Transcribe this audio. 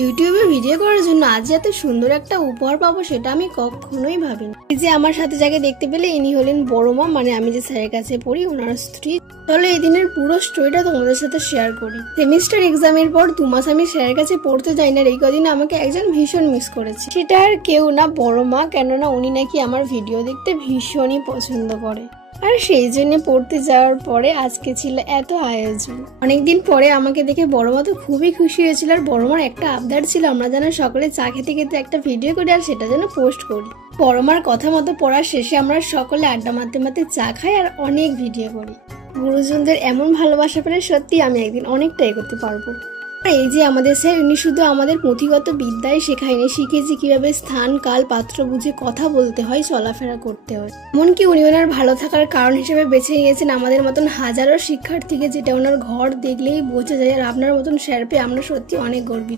ইউটিউবে ভিডিও করার জন্য আজ এত সুন্দর একটা উপহার পাবো সেটা আমি কখনোই ভাবিনি। এই যে আমার সাথে যাকে দেখতে পেলে ইনি হলেন বড় মা, মানে আমি যে স্যারের কাছে পড়ি ওনার স্ত্রী। চলো এই দিনের পুরো স্টোরিটা তোমাদের সাথে শেয়ার করি। সেমিস্টার এক্সামের পর 2 মাস আমি স্যারের কাছে পড়তে যাই না, এই কদিন আমাকে একজন ভীষণ মিস করেছে। সেটা আর কেউ না, বড় মা। কেননা উনি নাকি আমার ভিডিও দেখতে ভীষণই পছন্দ করে, আর সেই জন্য পড়তে যাওয়ার পরে আজকে ছিল এত আয়োজন। অনেকদিন পরে আমাকে দেখে বড় মা তো খুবই খুশি হয়েছিল। আর বড় মার একটা আবদার ছিল আমরা যেন সকলে চা খেতে খেতে একটা ভিডিও করি আর সেটা যেন পোস্ট করি। বড় মার কথা মতো পড়ার শেষে আমরা সকলে আড্ডা মারতে মারতে চা খাই আর অনেক ভিডিও করি। গুরুজনদের এমন ভালোবাসা পেলে সত্যি আমি একদিন অনেকটা এগোতে পারবো। এই যে আমাদের স্যার, উনি শুধু আমাদের পুঁথিগত বিদ্যায় শেখায়নি, শিখেছি কিভাবে স্থান কাল পাত্র বুঝে কথা বলতে হয়, চলাফেরা করতে হয়। এমনকি উনি ওনার ভালো থাকার কারণ হিসেবে বেছে নিয়েছেন আমাদের মতন হাজারো শিক্ষার্থীকে, যেটা ওনার ঘর দেখলেই বোঝা যায়। আর আপনার মতন স্যার পেয়ে আমরা সত্যি অনেক গর্বিত।